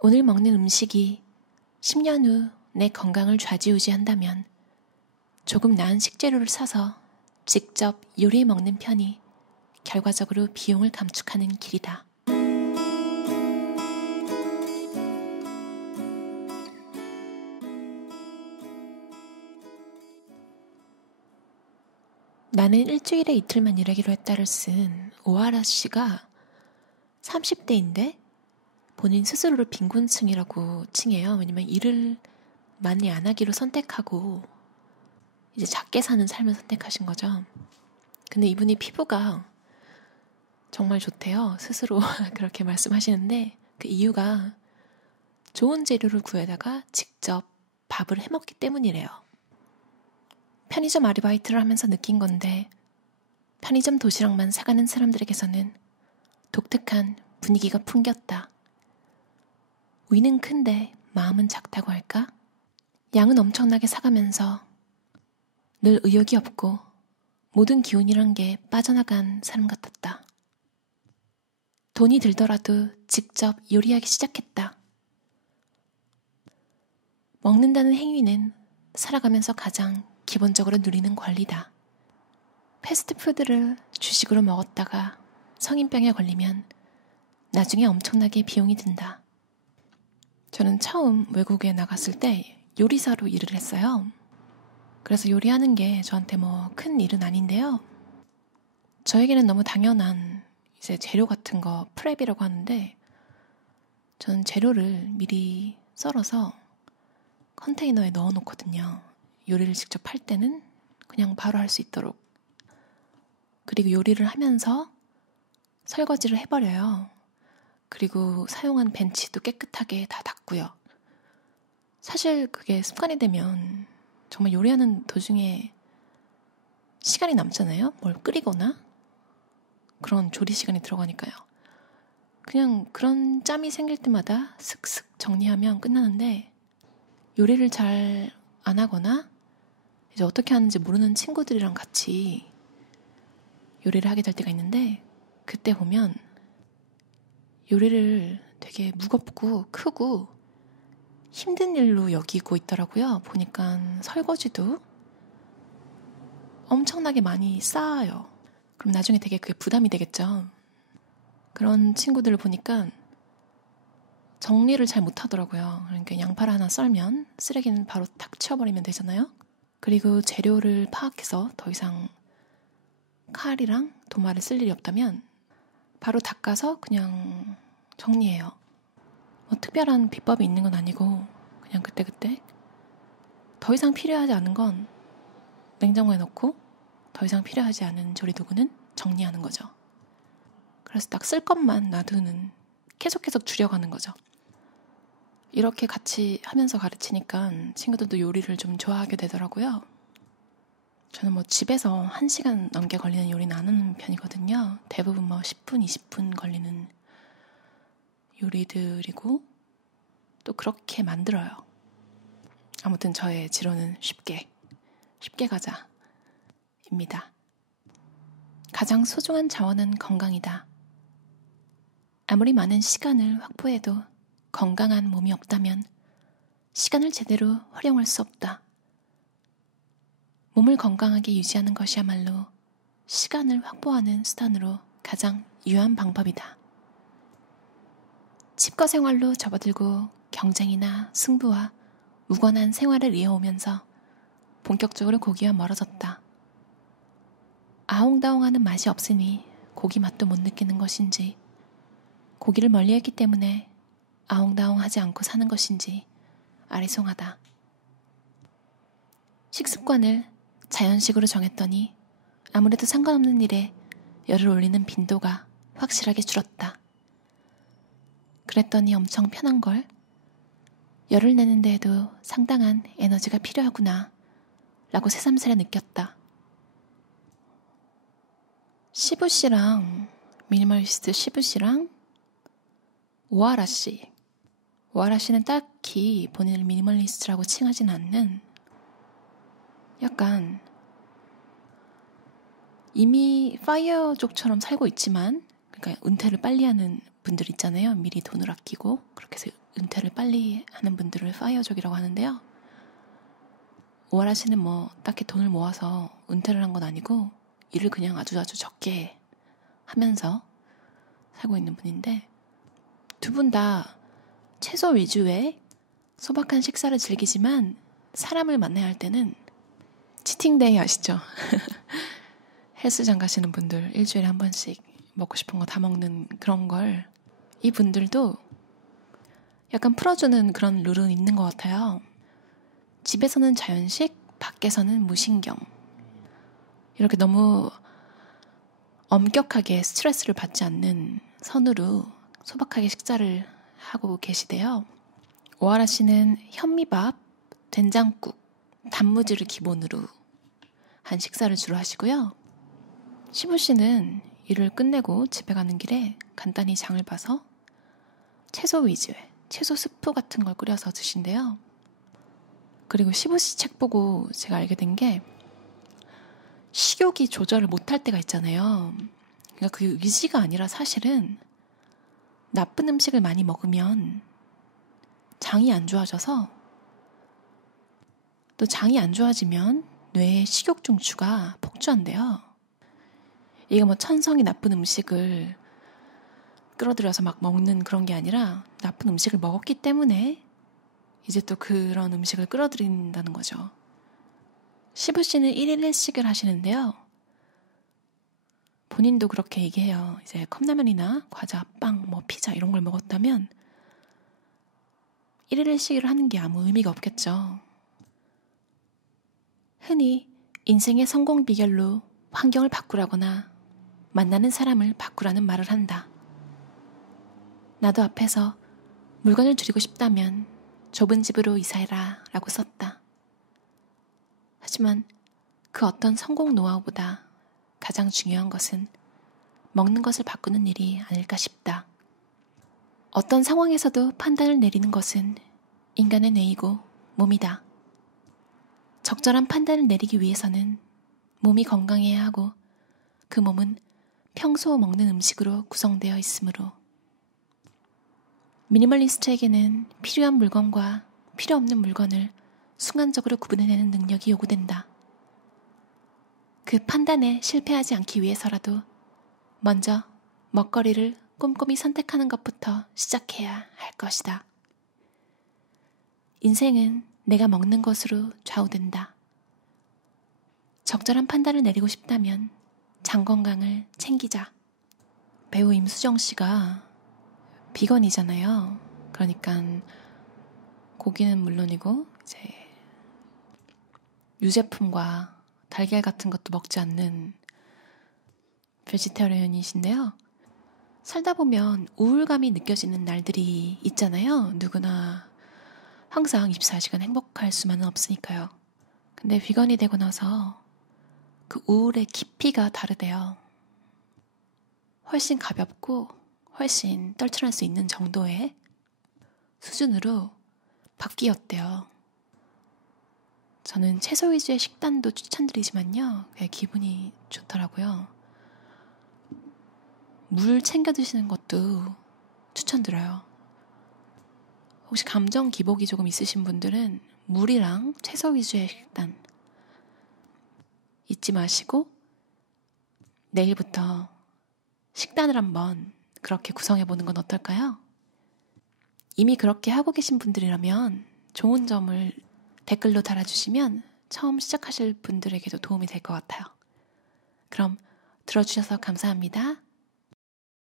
오늘 먹는 음식이 10년 후 내 건강을 좌지우지한다면 조금 나은 식재료를 사서 직접 요리해 먹는 편이 결과적으로 비용을 감축하는 길이다. 나는 일주일에 이틀만 일하기로 했다를 쓴 오하라 씨가 30대인데 본인 스스로를 빈곤층이라고 칭해요. 왜냐면 일을 많이 안 하기로 선택하고 이제 작게 사는 삶을 선택하신 거죠. 근데 이분이 피부가 정말 좋대요. 스스로 그렇게 말씀하시는데 그 이유가 좋은 재료를 구해다가 직접 밥을 해먹기 때문이래요. 편의점 아르바이트를 하면서 느낀 건데 편의점 도시락만 사가는 사람들에게서는 독특한 분위기가 풍겼다. 위는 큰데 마음은 작다고 할까? 양은 엄청나게 사가면서 늘 의욕이 없고 모든 기운이란 게 빠져나간 사람 같았다. 돈이 들더라도 직접 요리하기 시작했다. 먹는다는 행위는 살아가면서 가장 기본적으로 누리는 권리다. 패스트푸드를 주식으로 먹었다가 성인병에 걸리면 나중에 엄청나게 비용이 든다. 저는 처음 외국에 나갔을 때 요리사로 일을 했어요. 그래서 요리하는 게 저한테 뭐 큰 일은 아닌데요. 저에게는 너무 당연한 이제 재료 같은 거 프랩이라고 하는데 저는 재료를 미리 썰어서 컨테이너에 넣어 놓거든요. 요리를 직접 할 때는 그냥 바로 할 수 있도록. 그리고 요리를 하면서 설거지를 해버려요. 그리고 사용한 벤치도 깨끗하게 다 닦고요. 사실 그게 습관이 되면 정말 요리하는 도중에 시간이 남잖아요. 뭘 끓이거나 그런 조리 시간이 들어가니까요. 그냥 그런 짬이 생길 때마다 슥슥 정리하면 끝나는데 요리를 잘 안 하거나 이제 어떻게 하는지 모르는 친구들이랑 같이 요리를 하게 될 때가 있는데 그때 보면 요리를 되게 무겁고 크고 힘든 일로 여기고 있더라고요. 보니까 설거지도 엄청나게 많이 쌓아요. 그럼 나중에 되게 그게 부담이 되겠죠. 그런 친구들을 보니까 정리를 잘 못하더라고요. 그러니까 양파를 하나 썰면 쓰레기는 바로 탁 치워버리면 되잖아요. 그리고 재료를 파악해서 더 이상 칼이랑 도마를 쓸 일이 없다면 바로 닦아서 그냥 정리해요. 뭐 특별한 비법이 있는 건 아니고 그냥 그때그때 더 이상 필요하지 않은 건 냉장고에 넣고 더 이상 필요하지 않은 조리도구는 정리하는 거죠. 그래서 딱 쓸 것만 놔두는 계속 줄여가는 거죠. 이렇게 같이 하면서 가르치니까 친구들도 요리를 좀 좋아하게 되더라고요. 저는 뭐 집에서 1시간 넘게 걸리는 요리는 안 하는 편이거든요. 대부분 뭐 10분, 20분 걸리는 요리들이고 또 그렇게 만들어요. 아무튼 저의 지론은 쉽게 가자입니다. 가장 소중한 자원은 건강이다. 아무리 많은 시간을 확보해도 건강한 몸이 없다면 시간을 제대로 활용할 수 없다. 몸을 건강하게 유지하는 것이야말로 시간을 확보하는 수단으로 가장 유효한 방법이다. 집과 생활로 접어들고 경쟁이나 승부와 무관한 생활을 이어오면서 본격적으로 고기와 멀어졌다. 아웅다웅하는 맛이 없으니 고기 맛도 못 느끼는 것인지, 고기를 멀리했기 때문에 아웅다웅하지 않고 사는 것인지 아리송하다. 식습관을 자연식으로 정했더니 아무래도 상관없는 일에 열을 올리는 빈도가 확실하게 줄었다. 그랬더니 엄청 편한걸? 열을 내는 데에도 상당한 에너지가 필요하구나 라고 새삼스레 느꼈다. 시부 씨랑 미니멀리스트 시부 씨랑 오하라 씨. 오하라 씨는 딱히 본인을 미니멀리스트라고 칭하진 않는 약간 이미 파이어족처럼 살고 있지만 그러니까 은퇴를 빨리 하는 분들 있잖아요. 미리 돈을 아끼고 그렇게 해서 은퇴를 빨리 하는 분들을 파이어족이라고 하는데요. 오하라 씨는 뭐 딱히 돈을 모아서 은퇴를 한 건 아니고 일을 그냥 아주 적게 하면서 살고 있는 분인데, 두 분 다 채소 위주의 소박한 식사를 즐기지만 사람을 만나야 할 때는 치팅데이 아시죠? 헬스장 가시는 분들 일주일에 한 번씩 먹고 싶은 거 다 먹는 그런 걸 이 분들도 약간 풀어주는 그런 룰은 있는 것 같아요. 집에서는 자연식, 밖에서는 무신경. 이렇게 너무 엄격하게 스트레스를 받지 않는 선으로 소박하게 식사를 하고 계시대요. 오하라 씨는 현미밥, 된장국, 단무지를 기본으로 한 식사를 주로 하시고요. 시부 씨는 일을 끝내고 집에 가는 길에 간단히 장을 봐서 채소 위주의 채소 스프 같은 걸 끓여서 드신대요. 그리고 시부 씨 책 보고 제가 알게 된 게, 식욕이 조절을 못할 때가 있잖아요. 그러니까 그 의지가 아니라 사실은 나쁜 음식을 많이 먹으면 장이 안 좋아져서, 또 장이 안 좋아지면 뇌의 식욕 중추가 폭주한대요. 이게 뭐 천성이 나쁜 음식을 끌어들여서 막 먹는 그런 게 아니라 나쁜 음식을 먹었기 때문에 이제 또 그런 음식을 끌어들인다는 거죠. 시부 씨는 1일 1식을 하시는데요. 본인도 그렇게 얘기해요. 이제 컵라면이나 과자, 빵, 뭐 피자 이런 걸 먹었다면 1일 1식을 하는 게 아무 의미가 없겠죠. 흔히 인생의 성공 비결로 환경을 바꾸라거나 만나는 사람을 바꾸라는 말을 한다. 나도 앞에서 물건을 줄이고 싶다면 좁은 집으로 이사해라 라고 썼다. 하지만 그 어떤 성공 노하우보다 가장 중요한 것은 먹는 것을 바꾸는 일이 아닐까 싶다. 어떤 상황에서도 판단을 내리는 것은 인간의 뇌이고 몸이다. 적절한 판단을 내리기 위해서는 몸이 건강해야 하고, 그 몸은 평소 먹는 음식으로 구성되어 있으므로 미니멀리스트에게는 필요한 물건과 필요 없는 물건을 순간적으로 구분해내는 능력이 요구된다. 그 판단에 실패하지 않기 위해서라도 먼저 먹거리를 꼼꼼히 선택하는 것부터 시작해야 할 것이다. 인생은 내가 먹는 것으로 좌우된다. 적절한 판단을 내리고 싶다면 장 건강을 챙기자. 배우 임수정 씨가 비건이잖아요. 그러니까 고기는 물론이고 이제 유제품과 달걀 같은 것도 먹지 않는 베지테리언이신데요. 살다 보면 우울감이 느껴지는 날들이 있잖아요. 누구나 항상 24시간 행복할 수만은 없으니까요. 근데 비건이 되고 나서 그 우울의 깊이가 다르대요. 훨씬 가볍고 훨씬 떨쳐날 수 있는 정도의 수준으로 바뀌었대요. 저는 채소 위주의 식단도 추천드리지만요, 기분이 좋더라고요. 물 챙겨 드시는 것도 추천드려요. 혹시 감정 기복이 조금 있으신 분들은 물이랑 채소 위주의 식단 잊지 마시고 내일부터 식단을 한번 그렇게 구성해보는 건 어떨까요? 이미 그렇게 하고 계신 분들이라면 좋은 점을 댓글로 달아주시면 처음 시작하실 분들에게도 도움이 될 것 같아요. 그럼 들어주셔서 감사합니다.